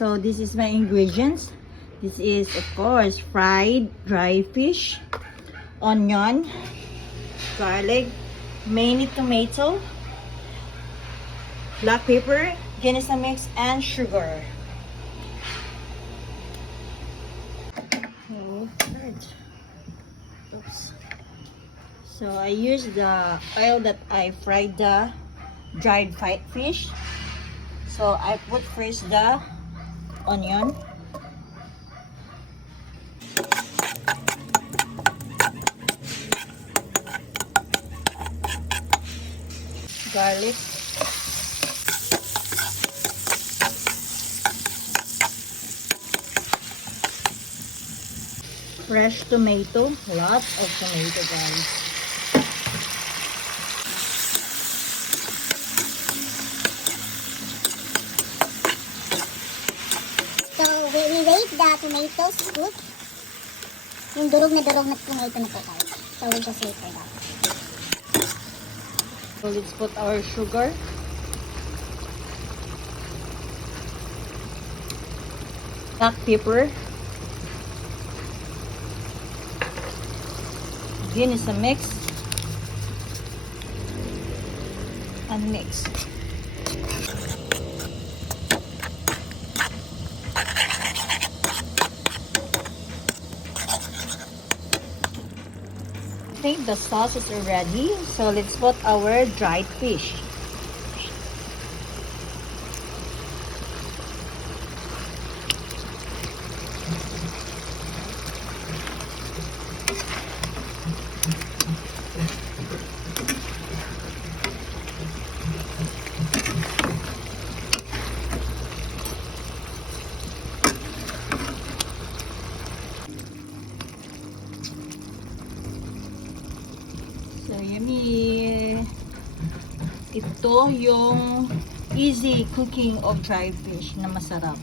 So this is my ingredients. This is of course fried dry fish, onion, garlic, mini tomato, black pepper, Guinness mix, and sugar. Okay, oops. So I use the oil that I fried the dried fried fish. So I put first the onion, garlic, fresh tomato, lots of tomato, guys. So, we wait the tomatoes cook. Yung durog na tomato na po guys. So, we'll just wait for that. So let's put our sugar, black pepper, Guinness mix, and mix. I think the sauce is ready, so let's put our dried fish. So, yummy! Ito yung easy cooking of dried fish na masarap.